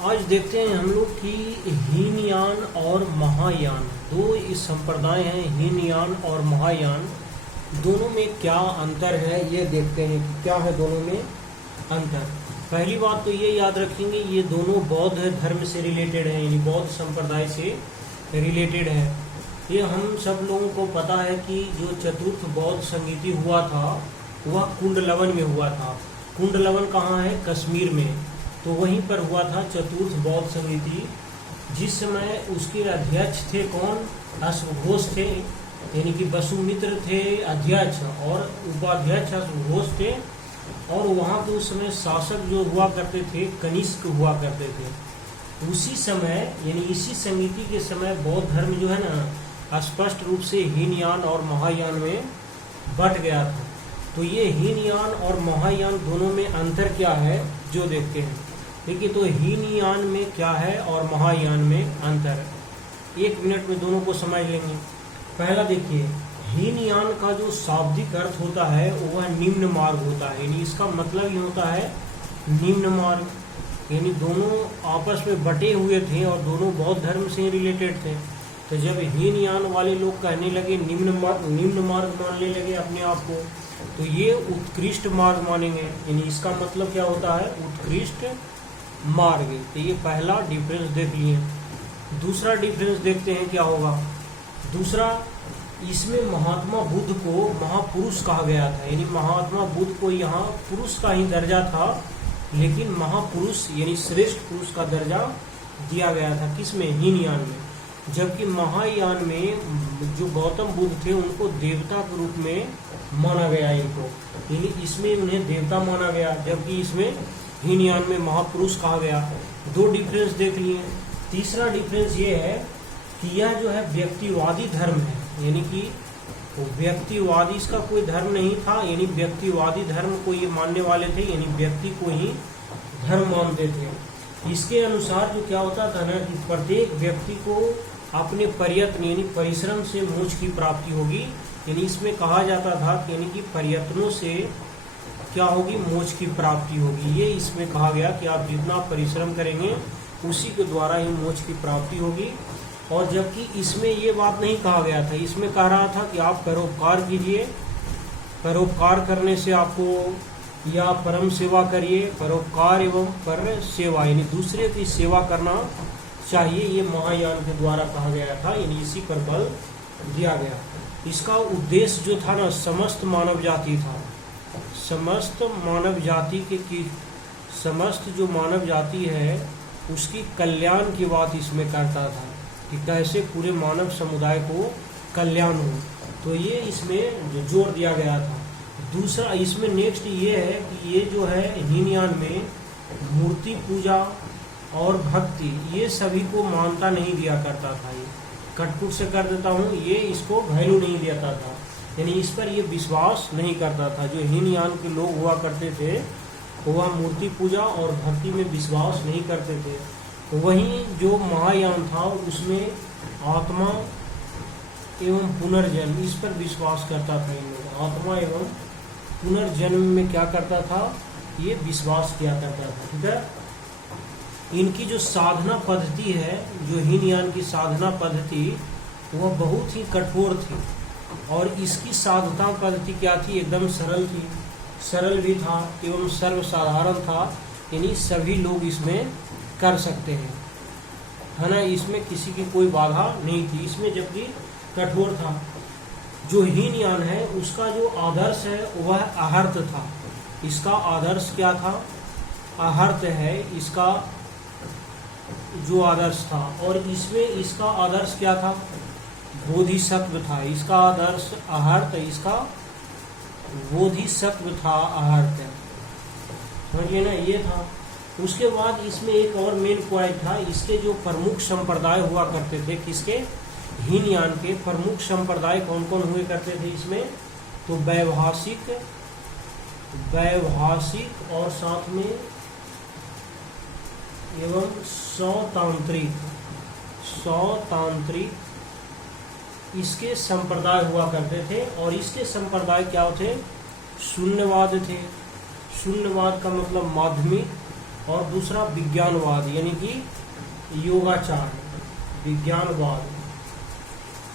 आज देखते हैं हम लोग कि हीनयान और महायान दो इस संप्रदाय हैं। हीनयान और महायान दोनों में क्या अंतर है ये देखते हैं कि क्या है दोनों में अंतर। पहली बात तो ये याद रखेंगे, ये दोनों बौद्ध धर्म से रिलेटेड है, यानी बौद्ध संप्रदाय से रिलेटेड है। ये हम सब लोगों को पता है कि जो चतुर्थ बौद्ध संगीति हुआ था वह कुंडलवन में हुआ था। कुंडलवन कहाँ है? कश्मीर में। तो वहीं पर हुआ था चतुर्थ बौद्ध संगीति। जिस समय उसके अध्यक्ष थे कौन? अश्वघोष थे, यानी कि वसुमित्र थे अध्यक्ष और उपाध्यक्ष अश्वघोष थे। और वहाँ के उस समय शासक जो हुआ करते थे कनिष्क हुआ करते थे। उसी समय यानी इसी संगीति के समय बौद्ध धर्म जो है ना स्पष्ट रूप से हीनयान और महायान में बट गया था। तो ये हीनयान और महायान दोनों में अंतर क्या है जो देखते हैं। देखिए, तो हीनयान में क्या है और महायान में अंतर, 1 मिनट में दोनों को समझ लेंगे। पहला देखिए, हीनयान का जो शाब्दिक अर्थ होता है वह निम्न मार्ग होता है, यानी इसका मतलब ये होता है निम्न मार्ग। यानी दोनों आपस में बटे हुए थे और दोनों बौद्ध धर्म से रिलेटेड थे। तो जब हीनयान वाले लोग कहने लगे निम्न मार्ग मानने लगे अपने आप को, तो ये उत्कृष्ट मार्ग मानेंगे। यानी इसका मतलब क्या होता है? उत्कृष्ट मार्ग। तो ये पहला डिफरेंस देख लिए। दूसरा डिफरेंस देखते हैं क्या होगा। दूसरा, इसमें महात्मा बुद्ध को महापुरुष कहा गया था, यानी महात्मा बुद्ध को यहाँ पुरुष का ही दर्जा था, लेकिन महापुरुष यानी श्रेष्ठ पुरुष का दर्जा दिया गया था। किसमें? हीनयान में। जबकि महायान में जो गौतम बुद्ध थे उनको देवता के रूप में माना गया इनको, यानी इसमें उन्हें देवता माना गया, जबकि इसमें हीनयान में महापुरुष कहा गया। 2 डिफरेंस देख लिए। तीसरा डिफरेंस ये है कि यह जो है व्यक्तिवादी धर्म है, यानी कि व्यक्तिवादी इसका कोई धर्म नहीं था, यानी व्यक्तिवादी धर्म को ये मानने वाले थे, यानी व्यक्ति को ही धर्म मानते थे। इसके अनुसार जो क्या होता था ना कि प्रत्येक व्यक्ति को अपने प्रयत्न यानी परिश्रम से मोक्ष की प्राप्ति होगी। यानी इसमें कहा जाता था कि यानी कि प्रयत्नों से क्या होगी? मोक्ष की प्राप्ति होगी। ये इसमें कहा गया कि आप जितना परिश्रम करेंगे उसी के द्वारा ही मोक्ष की प्राप्ति होगी। और जबकि इसमें ये बात नहीं कहा गया था, इसमें कह रहा था कि आप परोपकार कीजिए, परोपकार करने से आपको, या परम सेवा करिए, परोपकार एवं पर सेवा, यानी दूसरे की सेवा करना चाहिए। ये महायान के द्वारा कहा गया था, यानी इसी पर बल दिया गया। इसका उद्देश्य जो था ना समस्त मानव जाति था। समस्त मानव जाति की समस्त जो मानव जाति है उसकी कल्याण की बात इसमें करता था कि कैसे पूरे मानव समुदाय को कल्याण हो। तो ये इसमें जोर दिया गया था। दूसरा इसमें नेक्स्ट ये है कि ये जो है हीनयान में मूर्ति पूजा और भक्ति ये सभी को मान्यता नहीं दिया करता था। ये कटपुट से कर देता हूँ, ये इसको वैल्यू नहीं देता था, यानी इस पर ये विश्वास नहीं करता था। जो हीनयान के लोग हुआ करते थे वह मूर्ति पूजा और भक्ति में विश्वास नहीं करते थे। वहीं जो महायान था उसमें आत्मा एवं पुनर्जन्म इस पर विश्वास करता था। इन लोग आत्मा एवं पुनर्जन्म में क्या करता था? ये विश्वास किया करता था। ठीक है। इनकी जो साधना पद्धति है, जो हीनयान की साधना पद्धति, वह बहुत ही कठोर थी। और इसकी साधना पद्धति क्या थी? एकदम सरल थी, सरल भी था एवं सर्वसाधारण था, यानी सभी लोग इसमें कर सकते हैं, है ना। इसमें किसी की कोई बाधा नहीं थी इसमें, जबकि कठोर था। जो हीनयान है उसका जो आदर्श है वह आहर्त था। इसका आदर्श क्या था? आहर्त है इसका जो आदर्श था। और इसमें इसका आदर्श क्या था? बोधिसत्व था। इसका आदर्श आहर्त, इसका बोधिसत्व था, आहर्त, समझिए ना, ये था। उसके बाद इसमें एक और मेन पॉइंट था, इसके जो प्रमुख संप्रदाय हुआ करते थे, किसके? हीनयान के प्रमुख संप्रदाय कौन कौन हुए करते थे इसमें? तो वैभाषिक और साथ में एवं सौतांत्रिक इसके संप्रदाय हुआ करते थे। और इसके संप्रदाय क्या थे? शून्यवाद थे। शून्यवाद का मतलब माध्यमिक और दूसरा विज्ञानवाद यानी कि योगाचार, विज्ञानवाद,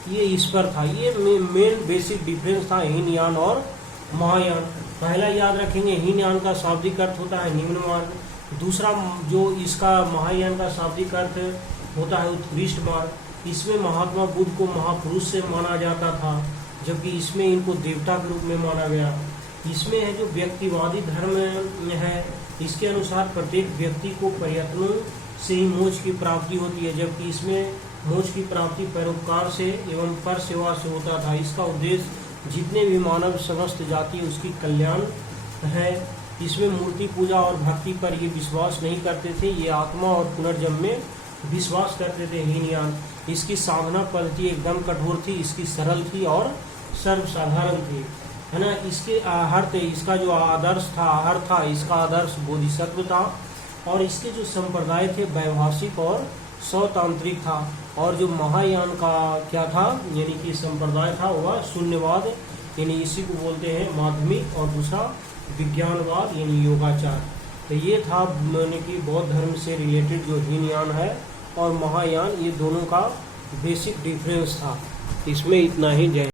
ये इस पर था। ये मेन बेसिक डिफरेंस था हीनयान और महायान। पहला याद रखेंगे, हीनयान का शाब्दिक अर्थ होता है निम्न मार्ग। दूसरा जो इसका महायान का शाब्दिक अर्थ होता है उत्कृष्ट मार्ग। इसमें महात्मा बुद्ध को महापुरुष से माना जाता था, जबकि इसमें इनको देवता के रूप में माना गया। इसमें है जो व्यक्तिवादी धर्म है, इसके अनुसार प्रत्येक व्यक्ति को प्रयत्नों से ही मोक्ष की प्राप्ति होती है, जबकि इसमें मोक्ष की प्राप्ति परोपकार से एवं पर सेवा से होता था। इसका उद्देश्य जितने भी मानव समस्त जाति उसकी कल्याण है। इसमें मूर्ति पूजा और भक्ति पर ये विश्वास नहीं करते थे, ये आत्मा और पुनर्जन्म में विश्वास करते थे हीनयान। इसकी साधना पद्धति एकदम कठोर थी, इसकी सरल थी और सर्वसाधारण थी, है ना। इसके आहार, इसका जो आदर्श था, आहार था, इसका आदर्श बोधिसत्व था। और इसके जो संप्रदाय थे वैभाषिक और स्वतांत्रिक था। और जो महायान का क्या था, यानी कि संप्रदाय था वह शून्यवाद, यानी इसी को बोलते हैं माध्यमिक, और दूसरा विज्ञानवाद यानी योगाचार। तो ये था यानी कि बौद्ध धर्म से रिलेटेड जो हीनयान है और महायान, ये दोनों का बेसिक डिफरेंस था। इसमें इतना ही। जय।